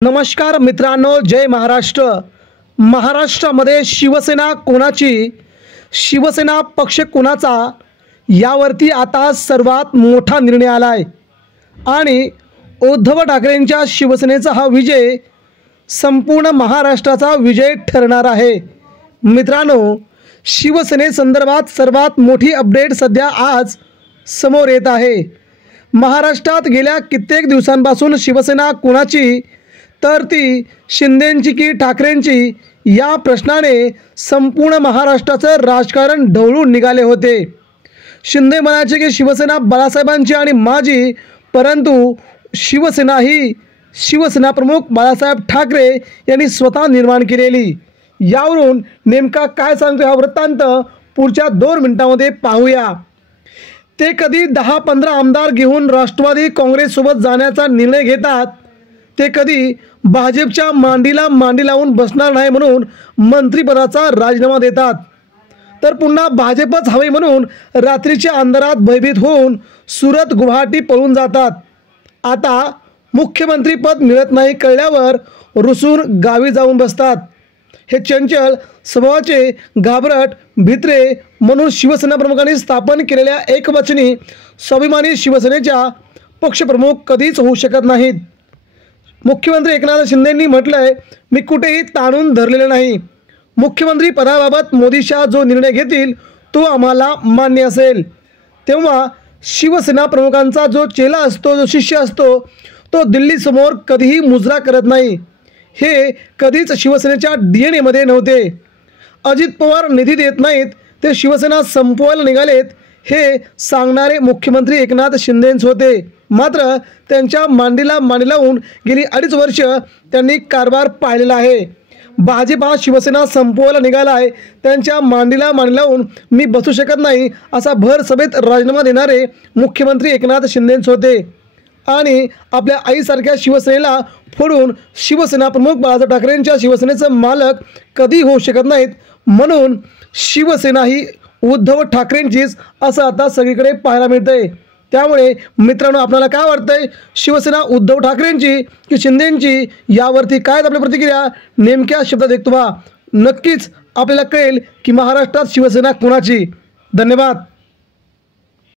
नमस्कार मित्रांनो, जय महाराष्ट्र। महाराष्ट्रामध्ये शिवसेना कोणाची, शिवसेना पक्ष कोणाचा, यावरती आता सर्वात मोठा निर्णय आला आहे आणि उद्धव ठाकरेंच्या शिवसेनेचा हा विजय संपूर्ण महाराष्ट्राचा विजय ठरणार आहे। मित्रांनो, शिवसेनेसंदर्भात सर्वात मोठी अपडेट सध्या आज समोर येत आहे। महाराष्ट्रात गेल्या कित्येक दिवसांपासून शिवसेना कोणाची, तर ती शिंदेंची की ठाकरेंची, या प्रश्नाने संपूर्ण महाराष्ट्राचं राजकारण ढवळून निघाले होते। शिंदे म्हणायचे की शिवसेना बाळासाहेबांची आणि माझी, परंतु शिवसेना ही शिवसेना प्रमुख बाळासाहेब ठाकरे यांनी स्वतः निर्माण केलेली। यावरून नेमका काय सांगतो हा वृत्तांत पुढच्या 2 मिनिटांमध्ये पाहूया। ते कधी 10-15 आमदार घेऊन राष्ट्रवादी काँग्रेससोबत जाण्याचा निर्णय घेतात, ते कधी भाजपच्या मांडीला मांडी लावून बसणार नाही म्हणून मंत्रिपदाचा राजीनामा देतात, तर पुन्हा भाजपच हवे म्हणून रात्रीच्या अंधारात भयभीत होऊन सुरत गुवाहाटी पळून जातात। आता मुख्यमंत्रीपद मिळत नाही कळल्यावर रुसून गावी जाऊन बसतात। हे चंचल स्वभावाचे घाबरट भित्रे म्हणून शिवसेना प्रमुखांनी स्थापन केलेल्या एकवचनी स्वाभिमानी शिवसेनेच्या पक्षप्रमुख कधीच होऊ शकत नाहीत। मुख्यमंत्री एकनाथ शिंदेंनी म्हटलंय, मी कुठेही ताणून धरलेले नाही। मुख्यमंत्री पदाबाबत मोदी शाह जो निर्णय घेतील तो आम्हाला मान्य असेल। तेव्हा शिवसेना प्रमुखांचा जो चेला असतो, जो शिष्य असतो, तो दिल्लीसमोर कधीही मुजरा करत नाही। हे कधीच शिवसेनेच्या DNA मध्ये नव्हते। अजित पवार निधी देत नाहीत, ते शिवसेना संपवायला निघालेत, हे सांगणारे मुख्यमंत्री एकनाथ शिंदेच होते। मात्र त्यांच्या मांडीला मांडी लावून गेली 2.5 वर्ष त्यांनी कारभार पाळलेला आहे। भाजप हा शिवसेना संपवायला निघाला आहे, त्यांच्या मांडीला मांडी लावून मी बसू शकत नाही असा भर सभेत राजीनामा देणारे मुख्यमंत्री एकनाथ शिंदेच होते आणि आपल्या आईसारख्या शिवसेनेला फोडून शिवसेना प्रमुख बाळासाहेब ठाकरेंच्या शिवसेनेचं मालक कधी होऊ शकत नाहीत। म्हणून शिवसेना ही उद्धव ठाकरेंचीच असं आता सगळीकडे पाहायला मिळतंय। त्यामुळे मित्रांनो, आपल्याला काय वाटतंय, शिवसेना उद्धव ठाकरेंची की शिंदेंची, यावरती काय आपली प्रतिक्रिया नेमक्या शब्दात व्यक्त व्हा। नक्कीच आपल्याला कळेल की महाराष्ट्रात शिवसेना कोणाची। धन्यवाद।